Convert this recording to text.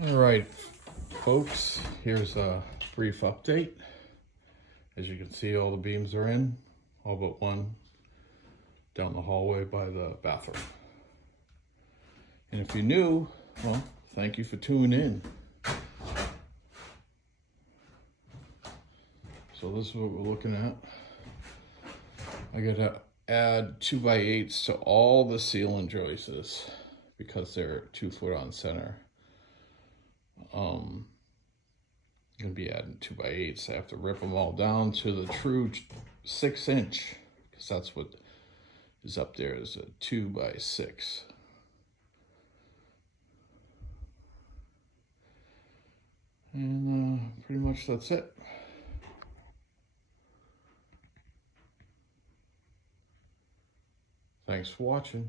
All right, folks, here's a brief update. As you can see, all the beams are in, all but one down the hallway by the bathroom. And if you're new, well, thank you for tuning in. So this is what we're looking at. I gotta add 2x8s to all the ceiling joists because they're 2 foot on center. Gonna be adding 2x8s. I have to rip them all down to the true 6-inch because that's what is up there, is a 2x6. And pretty much that's it. Thanks for watching.